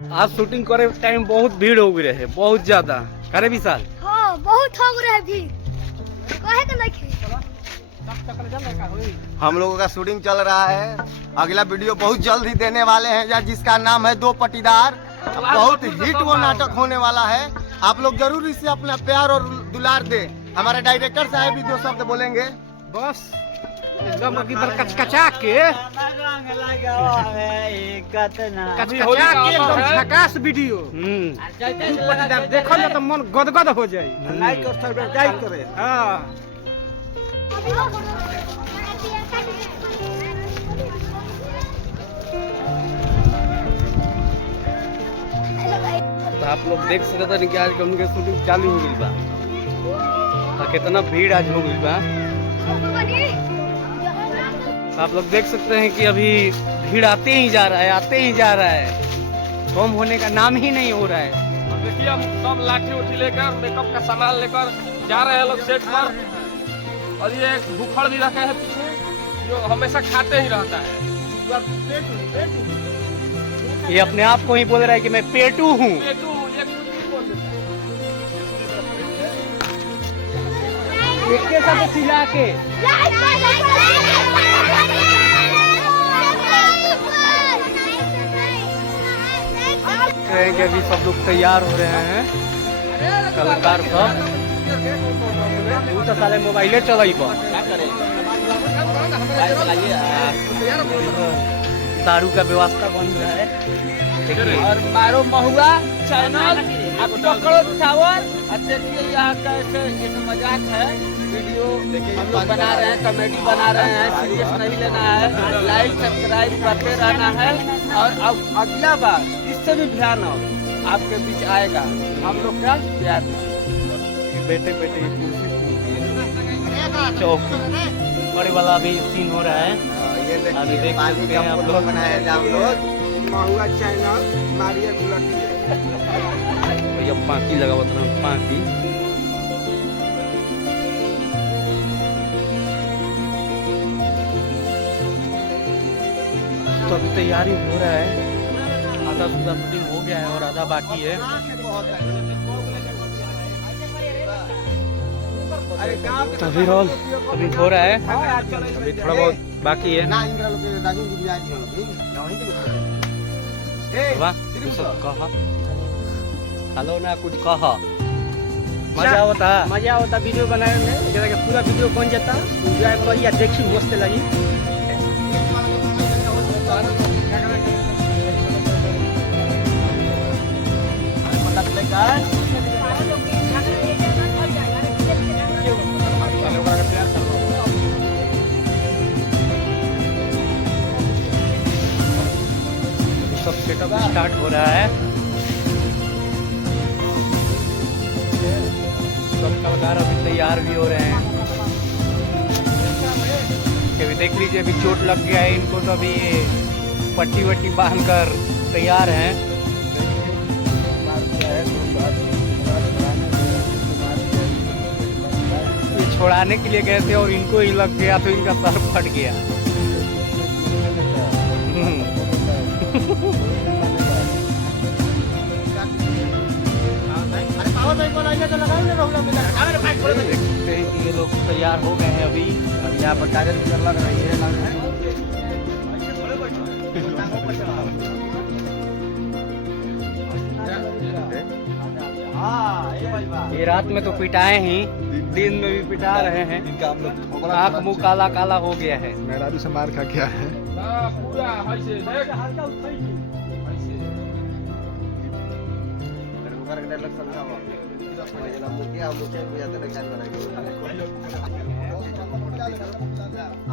आज शूटिंग करे टाइम बहुत भीड़ हो गई है, बहुत ज्यादा। करे विशाल हाँ बहुत हो गया है भीड़। काहे का नहीं खे? हम लोगों का शूटिंग चल रहा है। अगला वीडियो बहुत जल्द ही देने वाले हैं जिसका नाम है दो पटीदार। बहुत हिट वो नाटक होने वाला है। आप लोग जरूर इसे अपना प्यार और दुलार दे। हमारे डायरेक्टर साहब भी दो शब्द बोलेंगे। बस एकदम अभी पर कचकचा के एकदम झकास वीडियो। देखो ना तो मन गदगद हो जाए। लाइक और सब्सक्राइब करे। हाँ तो आप लोग देख सकते हैं कि आज उनके शूटिंग चालू हो गई बा। कितना भीड़ आज हो गई बा। आप लोग देख सकते हैं कि अभी भीड़ आते ही जा रहा है, आते ही जा रहा है। कम होने का नाम ही नहीं हो रहा है। और देखिए हम सब लाठी उठी लेकर मेकअप का सामान लेकर जा रहे हैं लोग सेट पर। और ये एक बुफड़ भी रखे हैं पीछे जो हमेशा खाते ही रहता है। ये अपने आप को ही बोल रहा है कि मैं पेटू हूँ। पेटू ये कुछ भी बोल देता है। एक के साथ चिल्ला के कि अभी सब लोग तैयार हो रहे हैं। कलाकार सब तू तो साले मोबाइले चलाई बा। दारू का व्यवस्था बन रहा है। और मारो महुआ चैनल अब पकड़ो टावर। देखिए यहाँ का ऐसे मजाक है। वीडियो हम लोग बना रहे हैं, कॉमेडी बना रहे हैं, सीरियस नहीं लेना है। लाइक सब्सक्राइब करते रहना है। और अब अगला बार इससे भी भयानक आपके बीच आएगा हम लोग का प्यार। बेटे बेटे चौकी बड़े वाला भी सीन हो रहा है। अभी देख सकते हैं आप लोग। बनाए हम लोग महुआ चैनल मारिए भैया पाकी लगा हुआ था। पाकी तो अभी तैयारी हो रहा है। आधा सुधा शूटिंग हो गया है और आधा बाकी है। तो अभी रोल अभी हो रहा है, अभी थोड़ा बहुत बाकी है। वाह तू सब कहा हेलो ना कुछ कहा। मजा होता वीडियो बनाने में। जैसे पूरा वीडियो बन जाता एंजॉय करिए, देखिए मस्त लगी। सब सेटअप स्टार्ट हो रहा है। सब कलाकार अभी तैयार भी हो रहे हैं। अभी देख लीजिए अभी चोट लग गया है इनको, तो अभी पट्टी वट्टी बांध कर तैयार हैं। ये छोड़ाने के लिए गए थे और इनको ही लग गया तो इनका सर फट गया। देखते हैं कि ये लोग तैयार हो गए हैं अभी। यहाँ पर कागज लग रहा है। ये रात में तो पिटाए ही, दिन में भी पिटा रहे हैं। आँख मुँह काला काला हो गया है। मेरा भी से मार खा क्या है। पूरा ऐसे देख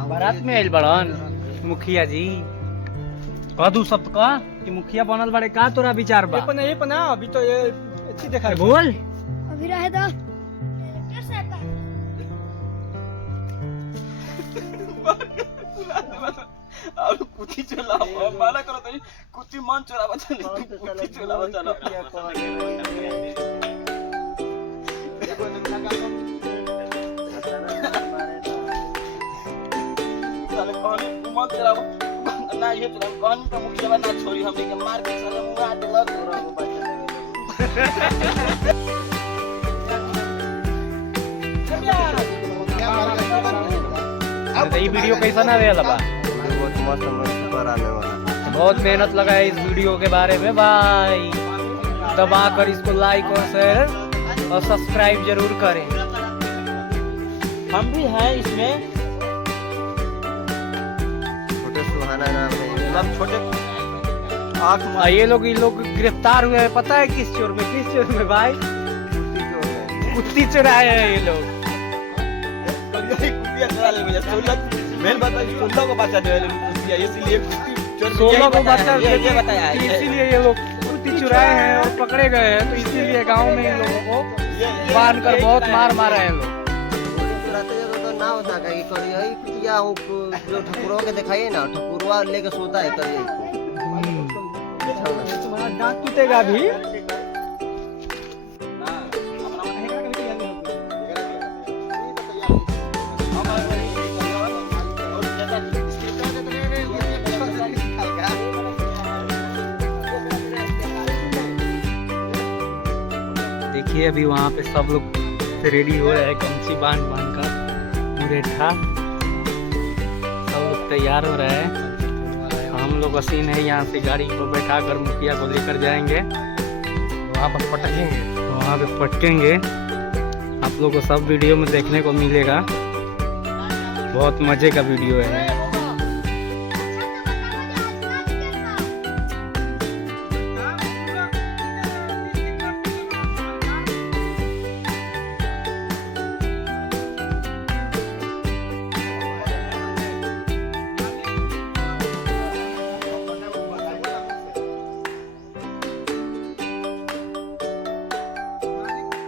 बारात में आयल बड़न मुखिया जी। कह दू सब का कि मुखिया बनल बड़े का तोरा विचार बा? अभी तो ये अच्छी देखा बोल अभी रहे दो। और कुछ चला माना करो तो कुछ मन चोरा बता नहीं कुछ चला बता ना। साले कहानी मत चला ना। ये चला कहानी का मुखिया ना छोड़ी हमने के मार के साले मुंह आ लग तो ये वीडियो कैसा ना रहा बा? बहुत मस्त सुपर आने वाला। बहुत मेहनत लगा है इस वीडियो के बारे में भाई। दबा कर इसको लाइक और शेयर और सब्सक्राइब जरूर करें। हम भी हैं इसमें। छोटे सुहाना नाम है, सब छोटे आँख और ये लोग गिरफ्तार हुए हैं, पता है किस चोर में भाई? कुत्ती चुराए हैं ये लोग। मेन बात है 16 को बचा जो है इसलिए 16 को बचा ये बताया है। इसीलिए ये लोग कुत्ती चुराए हैं और पकड़े गए हैं, तो इसीलिए गांव में इन लोगों को बांध कर बहुत मार मारे हैं लोग। तो ना होता कि कभी यही कुतिया जो ठकुरों के दिखाइए ना, ठकुरवा लेके सोता है कभी तुम्हारा दांत टूटेगा भी। देखिए अभी वहाँ पे सब लोग रेडी हो रहे हैं, कमची बांध कर मुरेठा सब लोग तैयार हो रहे हैं। हम लोग असीन है, यहाँ से गाड़ी को बैठा कर मुखिया को लेकर जाएंगे, वहाँ पर पटकेंगे, वहाँ पे पटकेंगे। आप लोग को सब वीडियो में देखने को मिलेगा, बहुत मजे का वीडियो है।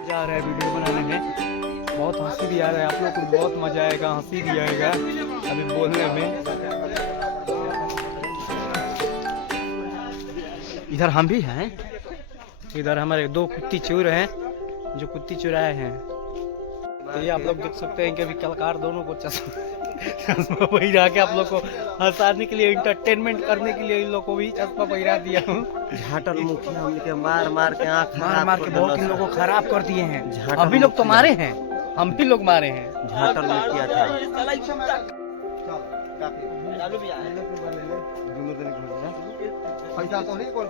जा रहा है वीडियो बनाने में, बहुत हंसी भी आ रहा है, आप लोग को बहुत मजा आएगा, हंसी भी आएगा अभी बोलने में। इधर हम भी हैं, इधर हमारे 2 कुत्ती चोर हैं जो कुत्ती चुराए हैं। तो ये आप लोग देख सकते हैं कि अभी कलाकार दोनों को चश्मा पहिरा के आप लोग को हंसाने के लिए, इंटरटेनमेंट करने के लिए इन लोग को भी चश्मा पहिरा दिया हूँ। झाटल मुखिया हमके मार के आँख मार के बहुत इन लोगों को खराब कर दिए हैं। अभी लोग तो मारे हैं, हम भी लोग मारे हैं। झाटल मुखिया था। पैसा तो नहीं कौन